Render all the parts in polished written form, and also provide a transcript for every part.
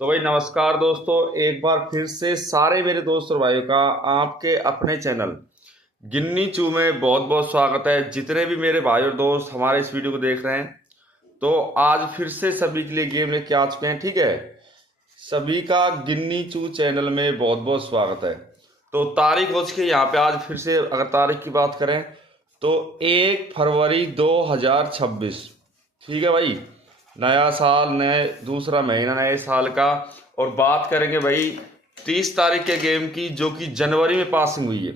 तो भाई नमस्कार दोस्तों, एक बार फिर से सारे मेरे दोस्त और भाइयों का आपके अपने चैनल गिन्नी चू में बहुत बहुत स्वागत है। जितने भी मेरे भाई और दोस्त हमारे इस वीडियो को देख रहे हैं, तो आज फिर से सभी के लिए गेम लेके आ चुके हैं। ठीक है, सभी का गिन्नी चू चैनल में बहुत बहुत स्वागत है। तो तारीख हो चुकी है यहाँ पे। आज फिर से अगर तारीख की बात करें तो 1 फरवरी 2026। ठीक है भाई, नया साल, नए दूसरा महीना नए साल का। और बात करेंगे भाई 30 तारीख के गेम की, जो कि जनवरी में पासिंग हुई है।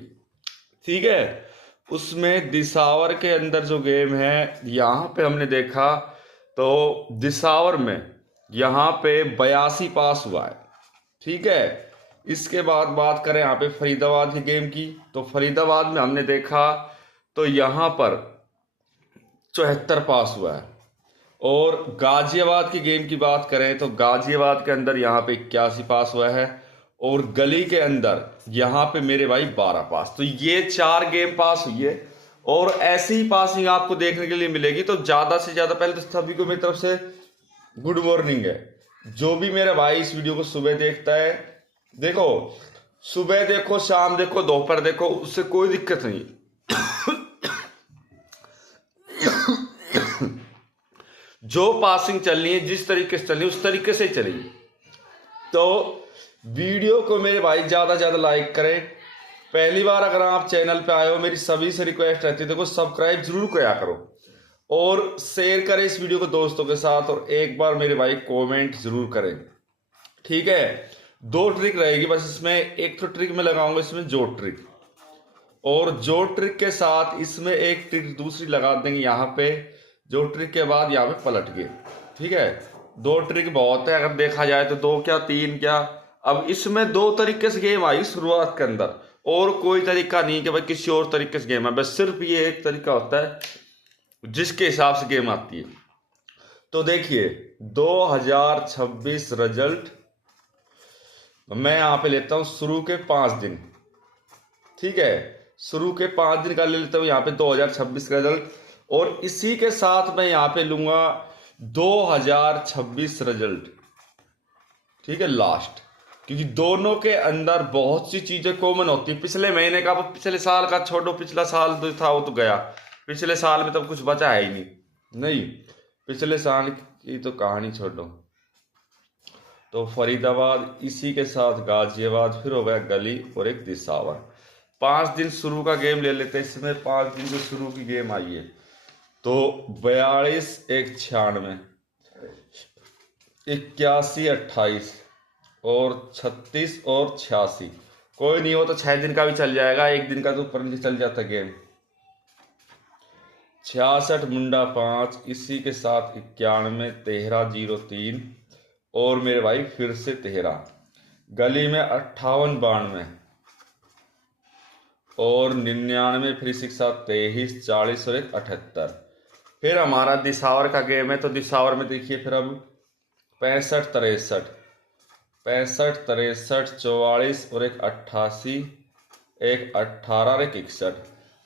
ठीक है, उसमें दिसावर के अंदर जो गेम है यहाँ पे हमने देखा, तो दिसावर में यहाँ पे 82 पास हुआ है। ठीक है, इसके बाद बात करें यहाँ पे फरीदाबाद के गेम की, तो फरीदाबाद में हमने देखा तो यहाँ पर 74 पास हुआ है। और गाजियाबाद की गेम की बात करें तो गाजियाबाद के अंदर यहाँ पे 81 पास हुआ है। और गली के अंदर यहाँ पे मेरे भाई 12 पास। तो ये 4 गेम पास हुई है और ऐसी ही पासिंग आपको देखने के लिए मिलेगी। तो ज़्यादा से ज़्यादा पहले तो सभी को मेरी तरफ से गुड मॉर्निंग है। जो भी मेरा भाई इस वीडियो को सुबह देखता है, देखो सुबह देखो, शाम देखो, दोपहर देखो, उससे कोई दिक्कत नहीं। जो पासिंग चलनी है, जिस तरीके से चलनी है, उस तरीके से चलेगी। तो वीडियो को मेरे भाई ज़्यादा से ज़्यादा लाइक करें। पहली बार अगर आप चैनल पे आए हो, मेरी सभी से रिक्वेस्ट रहती है, देखो सब्सक्राइब जरूर किया करो और शेयर करें इस वीडियो को दोस्तों के साथ। और एक बार मेरे भाई कमेंट जरूर करें। ठीक है, 2 ट्रिक रहेगी बस इसमें। एक तो ट्रिक में लगाऊंगा इसमें जो ट्रिक, और जो ट्रिक के साथ इसमें एक ट्रिक दूसरी लगा देंगे यहाँ पे, जो ट्रिक के बाद यहाँ पे पलट गए। ठीक है, 2 ट्रिक बहुत है अगर देखा जाए तो, 2 क्या 3 क्या। अब इसमें 2 तरीके से गेम आई शुरुआत के अंदर, और कोई तरीका नहीं कि भाई किसी और तरीके से गेम है। बस सिर्फ ये एक तरीका होता है जिसके हिसाब से गेम आती है। तो देखिए 2026 रिजल्ट मैं यहाँ पे लेता हूँ शुरू के 5 दिन। ठीक है, शुरू के 5 दिन का ले लेता हूँ यहाँ पे 2026 का रिजल्ट, और इसी के साथ मैं यहाँ पे लूंगा 2026 रिजल्ट। ठीक है, लास्ट, क्योंकि दोनों के अंदर बहुत सी चीजें कॉमन होती है। पिछले महीने का, पिछले साल का छोड़ो, पिछला साल जो था वो तो गया। पिछले साल में तो कुछ बचा है ही नहीं, पिछले साल की तो कहानी छोड़ो। तो फरीदाबाद, इसी के साथ गाजियाबाद, फिर हो गया गली और एक दिसावर। 5 दिन शुरू का गेम ले लेते हैं इसमें। 5 दिन से शुरू की गेम आई है तो 42 1 96, 81 28 और 36 और 86। कोई नहीं हो तो 6 दिन का भी चल जाएगा, 1 दिन का तो ऊपर नीचे चल जाता गेम। 66 मुंडा 5, इसी के साथ 91 13 03 और मेरे भाई फिर से 13। गली में 58 92 और 99, फिर इसी के साथ 23 40 और 1 78। फिर हमारा दिसावर का गेम है, तो दिसावर में देखिए फिर अब 65 63 65 63 44 और 1 88, 1 18 और 1 61।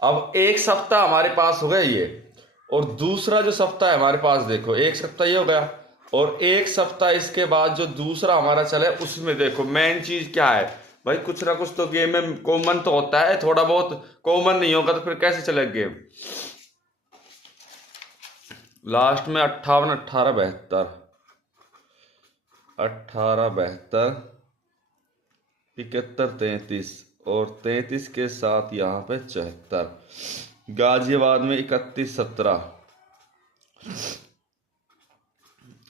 अब एक सप्ताह हमारे पास हो गया ये, और दूसरा जो सप्ताह है हमारे पास, देखो एक सप्ताह ये हो गया, और एक सप्ताह इसके बाद जो दूसरा हमारा चले, उसमें देखो मेन चीज क्या है भाई, कुछ ना कुछ तो गेम में कॉमन तो होता है। थोड़ा बहुत कॉमन नहीं होगा तो फिर कैसे चलेगा गेम। लास्ट में 58 18 72, 18 72 71 33 और 33 के साथ यहाँ पे 74। गाजियाबाद में 31 17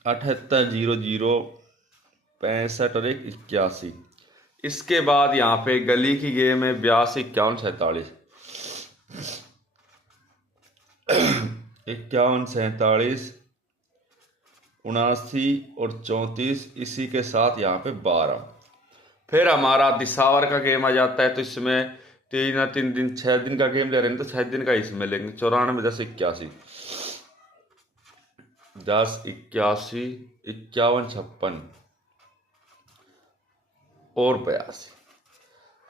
78 00 65 और 1 81। इसके बाद यहाँ पे गली की गेम है 82 51 47, 51 47 79 और 34, इसी के साथ यहाँ पे 12। फिर हमारा दिसावर का गेम आ जाता है, तो इसमें 3 दिन 6 दिन का गेम ले रहे हैं, तो 6 दिन का इसमें लेंगे। 94 10 81 10 81 51 56 और 82।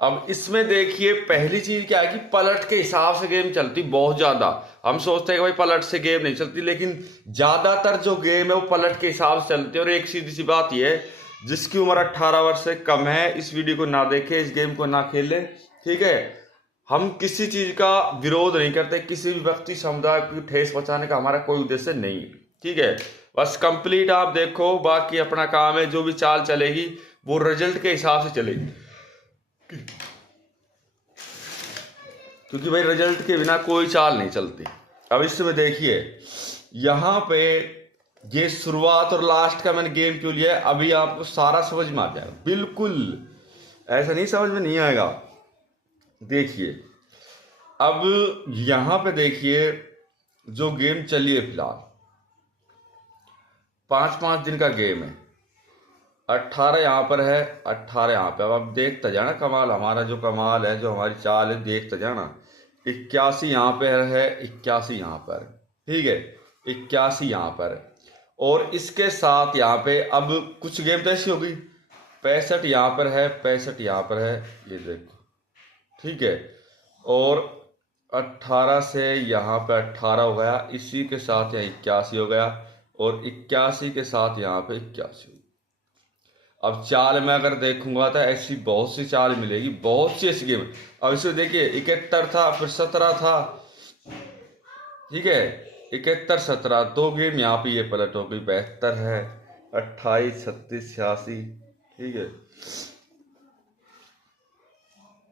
अब इसमें देखिए पहली चीज क्या है कि पलट के हिसाब से गेम चलती बहुत ज्यादा। हम सोचते हैं कि भाई पलट से गेम नहीं चलती, लेकिन ज्यादातर जो गेम है वो पलट के हिसाब से चलती है। और एक सीधी सी बात यह है, जिसकी उम्र 18 वर्ष से कम है इस वीडियो को ना देखे, इस गेम को ना खेले। ठीक है, हम किसी चीज का विरोध नहीं करते, किसी भी व्यक्ति समुदाय को ठेस पहुंचाने का हमारा कोई उद्देश्य नहीं है। ठीक है, बस कंप्लीट आप देखो, बाकी अपना काम है। जो भी चाल चलेगी वो रिजल्ट के हिसाब से चलेगी, क्योंकि भाई रिजल्ट के बिना कोई चाल नहीं चलती। अब इसमें देखिए यहाँ पे ये शुरुआत और लास्ट का मैंने गेम क्यों लिया है, अभी आपको सारा समझ में आ जाएगा। बिल्कुल ऐसा नहीं समझ में नहीं आएगा। देखिए अब यहाँ पे देखिए जो गेम चली है फिलहाल 5-5 दिन का गेम है। 18 यहाँ पर है, 18 यहाँ पे। अब आप देखते जाना कमाल, हमारा जो कमाल है, जो हमारी चाल है, देखते जाना। 81 यहाँ पे है, 81 यहाँ पर, ठीक है, 81 यहाँ पर। और इसके साथ यहाँ पे अब कुछ गेम तो ऐसी होगी, 65 यहाँ पर है, 65 यहाँ पर है, ये देखो, ठीक है। और 18 से यहाँ पे 18 हो गया, इसी के साथ यहाँ 81 हो गया, और 81 के साथ यहाँ पे 81। अब चाल में अगर देखूंगा तो ऐसी बहुत सी चाल मिलेगी, बहुत सी ऐसी गेम। अब इसमें देखिए 71 था, फिर 17 था, ठीक है, 71 17, 2 गेम यहाँ पे ये पलट हो गई। 72 है, 28 36 86, ठीक है,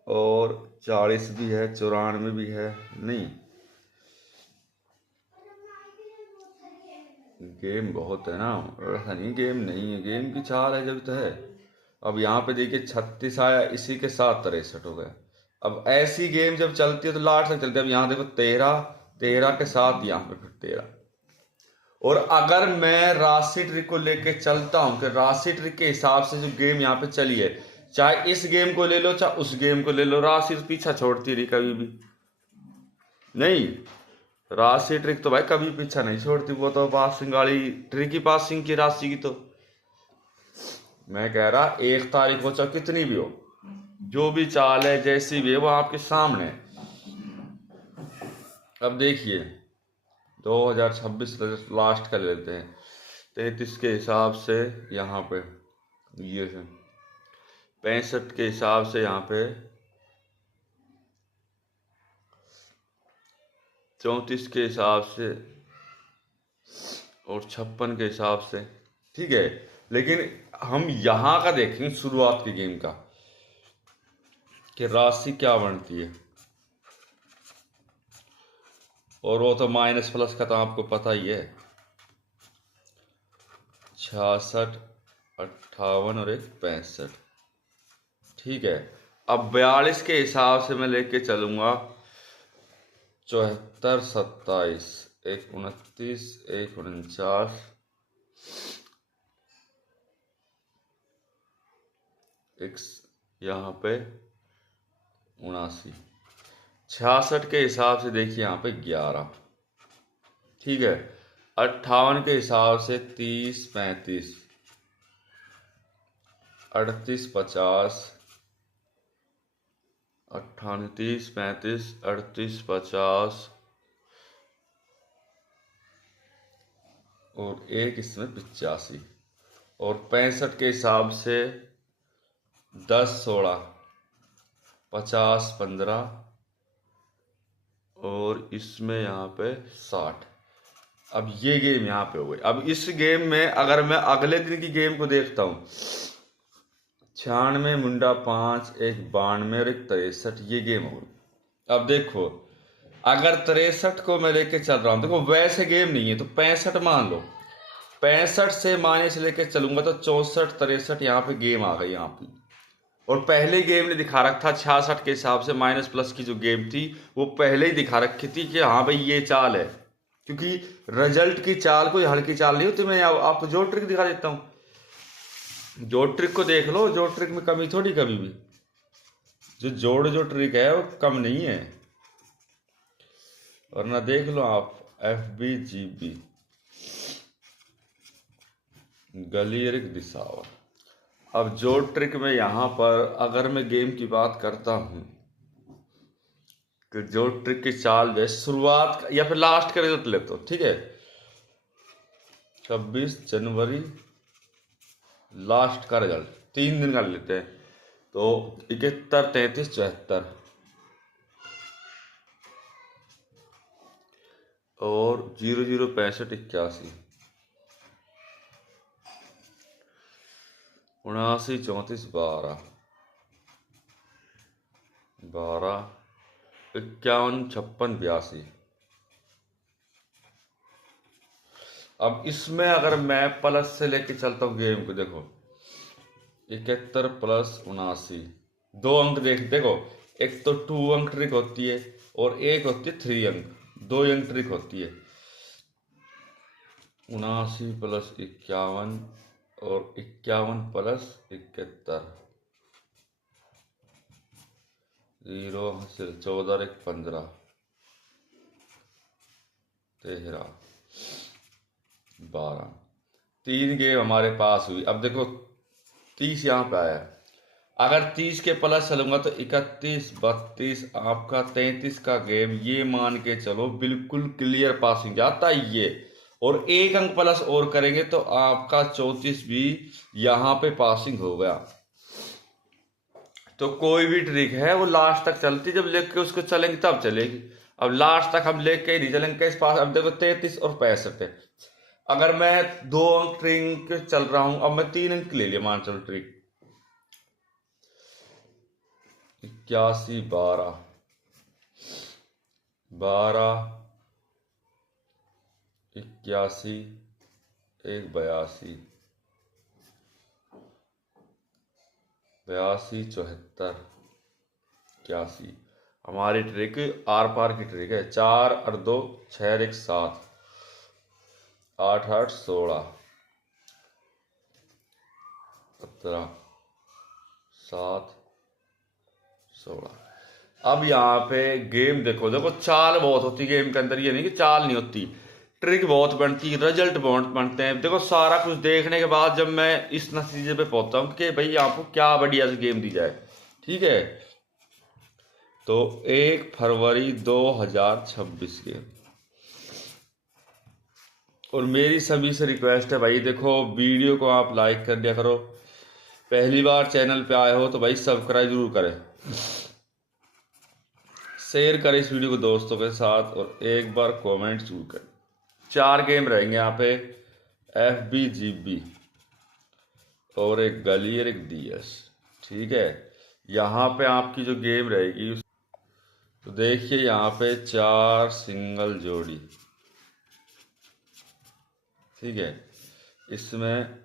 और 40 भी है, 94 भी है। नहीं, गेम बहुत है ना, ऐसा नहीं गेम नहीं है, गेम की चाल है जब तो है। अब यहाँ पे देखिए 36 आया, इसी के साथ 63 हो गया। अब ऐसी गेम जब चलती है तो लास्ट तक चलती है। अब यहाँ देखो 13 के साथ यहाँ पे फिर 13। और अगर मैं राशि ट्रिक को लेके चलता हूँ कि राशि ट्रिक के हिसाब से जो गेम यहाँ पे चली है, चाहे इस गेम को ले लो चाहे उस गेम को ले लो, राशि पीछा छोड़ती रही कभी भी नहीं। राशि ट्रिक तो भाई कभी पीछा नहीं छोड़ती, वो तो पासिंग वाली ट्रिक ही पासिंग की राशि की। तो मैं कह रहा 1 तारीख हो चाहे कितनी भी हो, जो भी चाल है जैसी भी है वो आपके सामने। अब देखिए 2026 लास्ट कर लेते हैं, 33 के हिसाब से यहाँ पे ये है, 65 के हिसाब से यहाँ पे 34 के हिसाब से और 56 के हिसाब से, ठीक है। लेकिन हम यहाँ का देखेंगे शुरुआत के गेम का कि राशि क्या बनती है, और वो तो माइनस प्लस का तो आपको पता ही है। 66 58 और 65, ठीक है। अब 42 के हिसाब से मैं लेके चलूंगा 74 27, 1 29, 1 49, 1 यहाँ पे 79। 66 के हिसाब से देखिए यहाँ पे 11, ठीक है। 58 के हिसाब से 30 35, 38 50, 58 30 35 38 50, और एक इसमें 85। और 65 के हिसाब से 10 16, 50 15, और इसमें यहाँ पे 60। अब ये गेम यहाँ पे हो गई। अब इस गेम में अगर मैं अगले दिन की गेम को देखता हूँ, 96 मुंडा 5, 1 92 और 1 63, ये गेम हो गई। अब देखो अगर 63 को मैं लेके चल रहा हूँ, देखो वैसे गेम नहीं है तो 65 मान लो, 65 से माइनस लेके चलूंगा तो 64 63 यहाँ पे गेम आ गई यहाँ पे। और पहले गेम ने दिखा रखा था 66 के हिसाब से माइनस प्लस की जो गेम थी वो पहले ही दिखा रखी थी कि हाँ भाई ये चाल है, क्योंकि रिजल्ट की चाल कोई हल्की चाल नहीं होती। मैं आपको जो ट्रिक दिखा देता हूँ, जो ट्रिक को देख लो, जो ट्रिक में कमी थोड़ी कभी भी, जो ट्रिक है वो कम नहीं है। और ना देख लो आप FBGB गलीरिक दिशावर। अब जो ट्रिक में यहाँ पर अगर मैं गेम की बात करता हूँ कि जो ट्रिक की चाल जो शुरुआत या फिर लास्ट का रिजल्ट लेते हो, ठीक है, 26 जनवरी लास्ट का रिजल्ट 3 दिन का लेते हैं। तो 71, 33, 74 और 00, 65, 81, 79, 34, 12, 12, 51, 56, 82। अब इसमें अगर मैं प्लस से लेके चलता हूँ गेम को, देखो 71 प्लस 79, 2 अंक देखो, एक तो 2 अंक ट्रिक होती है और एक होती है 3 अंक, 2 अंक ट्रिक होती है। 79 प्लस 51 और 51 प्लस 71, 0 से 14, 1, 15, 13, 12, 3 गेम हमारे पास हुई। अब देखो 30 यहाँ पे आया, अगर 30 के प्लस चलूंगा तो 31, 32 आपका 33 का गेम, ये मान के चलो बिल्कुल क्लियर पासिंग जाता है ये। और 1 अंक प्लस और करेंगे तो आपका 34 भी यहाँ पे पासिंग हो गया। तो कोई भी ट्रिक है वो लास्ट तक चलती, जब लेके उसको चलेंगे तब चलेगी। अब लास्ट तक हम लेके ही नहीं चलेंगे इस पास। अब देखो 33 और 65 है, अगर मैं 2 अंक ट्रिक चल रहा हूं, अब मैं 3 अंक ले लिया मान चलो ट्रिक, 81, 12, 12, 81, 1, 82, 82, 74, 81। हमारी ट्रिक आर पार की ट्रिक है। 4 और 2, 6 और 1, 7, 8, 8, 16, 17, 7, 16। अब यहाँ पे गेम देखो, चाल बहुत होती गेम के अंदर, ये नहीं कि चाल नहीं होती, ट्रिक बहुत बनती है, रिजल्ट बहुत बनते हैं। देखो सारा कुछ देखने के बाद जब मैं इस नतीजे पे पहुंचता हूँ कि भाई आपको क्या बढ़िया से गेम दी जाए, ठीक है। तो 1 फरवरी 2026 के, और मेरी सभी से रिक्वेस्ट है भाई, देखो वीडियो को आप लाइक कर दिया करो, पहली बार चैनल पे आए हो तो भाई सब्सक्राइब जरूर करें, शेयर करें इस वीडियो को दोस्तों के साथ, और एक बार कमेंट जरूर करें। 4 गेम रहेंगे यहाँ पे, FBGB और एक गली और एक DS, ठीक है। यहाँ पे आपकी जो गेम रहेगी, तो देखिए यहाँ पे 4 सिंगल जोड़ी, ठीक है। इसमें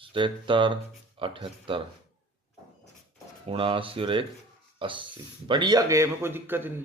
77, 78, 79 और 1, 80। बढ़िया गेम है, कोई दिक्कत ही नहीं।